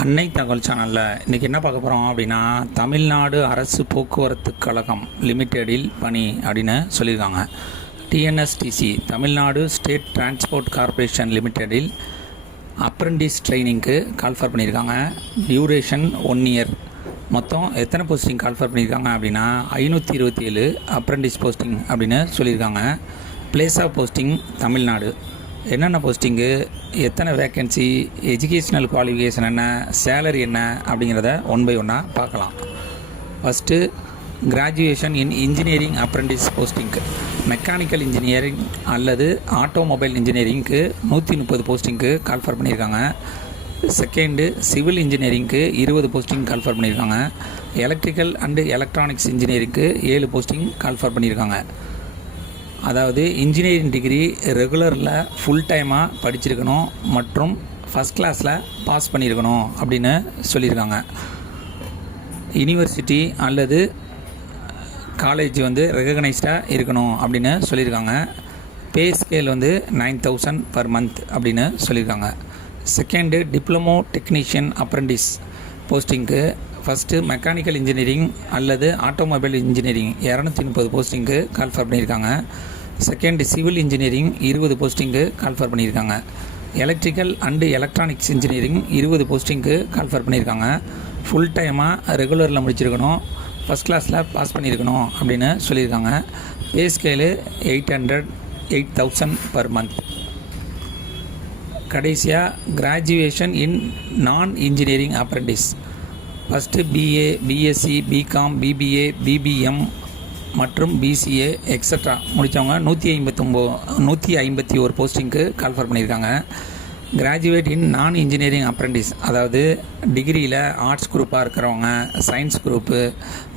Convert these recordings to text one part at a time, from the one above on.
அன்னை தகவல் சேனலில் இன்றைக்கி என்ன பார்க்க போகிறோம் அப்படின்னா, தமிழ்நாடு அரசு போக்குவரத்து கழகம் லிமிடெடில் பணி அப்படின்னு சொல்லியிருக்காங்க. TNSTC Tamil Nadu state transport corporation லிமிடெடில் apprentice ட்ரைனிங்க்கு call for பண்ணியிருக்காங்க. Duration 1 year. மொத்தம் எத்தனை போஸ்டிங் கால்ஃபர் பண்ணியிருக்காங்க அப்படின்னா 527 அப்ரெண்டிஸ் போஸ்டிங் அப்படின்னு சொல்லியிருக்காங்க. Place of posting Tamil Nadu. என்னென்ன போஸ்டிங்கு, எத்தனை வேக்கன்சி, எஜுகேஷ்னல் குவாலிஃபிகேஷன் என்ன, சேலரி என்ன அப்படிங்கிறத ஒன் பை ஒன்னாக பார்க்கலாம். ஃபஸ்ட்டு கிராஜுவேஷன் இன் இன்ஜினியரிங் அப்ரெண்டிஸ் போஸ்டிங்க்கு மெக்கானிக்கல் இன்ஜினியரிங் அல்லது ஆட்டோமொபைல் இன்ஜினியரிங்க்கு 130 போஸ்டிங்க்கு கால்ஃபர் பண்ணியிருக்காங்க. செகண்டு சிவில் இன்ஜினியரிங்க்கு 20 போஸ்டிங் கால்ஃபர் பண்ணியிருக்காங்க. Electrical and electronics இன்ஜினியரிங்க்கு 7 posting call for பண்ணியிருக்காங்க. அதாவது இன்ஜினியரிங் டிகிரி ரெகுலரில் ஃபுல் டைமாக படிச்சிருக்கணும் மற்றும் ஃபஸ்ட் கிளாஸில் பாஸ் பண்ணியிருக்கணும் அப்படின்னு சொல்லியிருக்காங்க. யூனிவர்சிட்டி அல்லது காலேஜ் ரெகக்னைஸ்டாக இருக்கணும் அப்படின்னு சொல்லியிருக்காங்க. பே ஸ்கேல் 9,000 per month அப்படின்னு சொல்லியிருக்காங்க. செகண்டு டிப்ளமோ டெக்னீஷியன் அப்ரெண்டிஸ் போஸ்டிங்க்கு ஃபஸ்ட்டு மெக்கானிக்கல் இன்ஜினியரிங் அல்லது ஆட்டோமொபைல் இன்ஜினியரிங் 230 போஸ்டிங்க்கு கால்ஃபர் பண்ணியிருக்காங்க. செகண்ட் சிவில் இன்ஜினியரிங் 20 போஸ்டிங்க்கு கால்ஃபர் பண்ணியிருக்காங்க. எலக்ட்ரிக்கல் அண்டு எலக்ட்ரானிக்ஸ் இன்ஜினியரிங் 20 போஸ்டிங்க்கு கால்ஃபர் பண்ணியிருக்காங்க. ஃபுல் டைமாக ரெகுலரில் முடிச்சிருக்கணும், ஃபஸ்ட் கிளாஸில் பாஸ் பண்ணியிருக்கணும் அப்படின்னு சொல்லியிருக்காங்க. Pay scale 8,000 per month. கடைசியாக graduation in non engineering apprentice first BA, BSc, BCom, BBA, BBM மற்றும் பிசிஏ எக்ஸட்ரா முடித்தவங்க 151 போஸ்டிங்க்கு கால்ஃபர் பண்ணியிருக்காங்க. கிராஜுவேட் இன் நான் இன்ஜினியரிங் அப்ரெண்டிஸ், அதாவது டிகிரியில் ஆர்ட்ஸ் குரூப்பாக இருக்கிறவங்க, science group,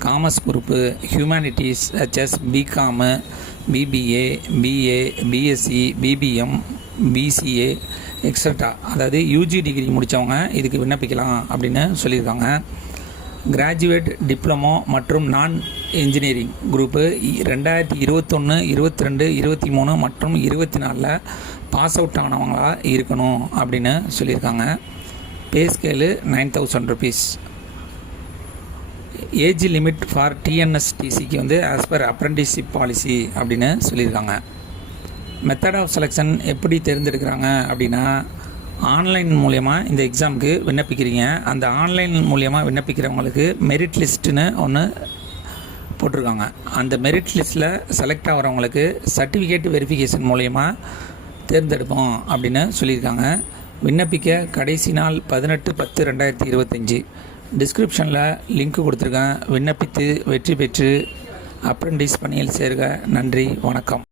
commerce group, humanities HS, BCom, BBA, BA, BSc, BBM, BCA extra, அதாவது UG degree முடித்தவங்க இதுக்கு விண்ணப்பிக்கலாம் அப்படின்னு சொல்லியிருக்காங்க. கிராஜுவேட் டிப்ளமோ மற்றும் நான் இன்ஜினியரிங் குரூப்பு 2021, 22, 23 மற்றும் 24 பாஸ் அவுட் ஆனவங்களாக இருக்கணும் அப்படின்னு சொல்லியிருக்காங்க. Pay scale 9,000 rupees. Age limit for டிஎன்எஸ்டிசிக்கு ஆஸ் பர் அப்ரெண்டிஸ்ஷிப் பாலிசி அப்படின்னு சொல்லியிருக்காங்க. மெத்தட் ஆஃப் செலெக்ஷன் எப்படி தேர்ந்தெடுக்கிறாங்க அப்படின்னா, ஆன்லைன் மூலயமா இந்த எக்ஸாமுக்கு விண்ணப்பிக்கிறீங்க. அந்த ஆன்லைன் மூலயமா விண்ணப்பிக்கிறவங்களுக்கு மெரிட் லிஸ்ட்டுன்னு ஒன்று போட்டிருக்காங்க. அந்த மெரிட் லிஸ்ட்டில் செலக்ட் ஆகிறவங்களுக்கு சர்டிஃபிகேட் வெரிஃபிகேஷன் மூலயமா தேர்ந்தெடுப்போம் அப்படின்னு சொல்லியிருக்காங்க. விண்ணப்பிக்க கடைசி நாள் 18/10/2025. டிஸ்கிரிப்ஷனில் லிங்க் கொடுத்துருக்கேன். விண்ணப்பித்து வெற்றி பெற்று அப்ரெண்டிஸ் பணியில் சேர்க. நன்றி, வணக்கம்.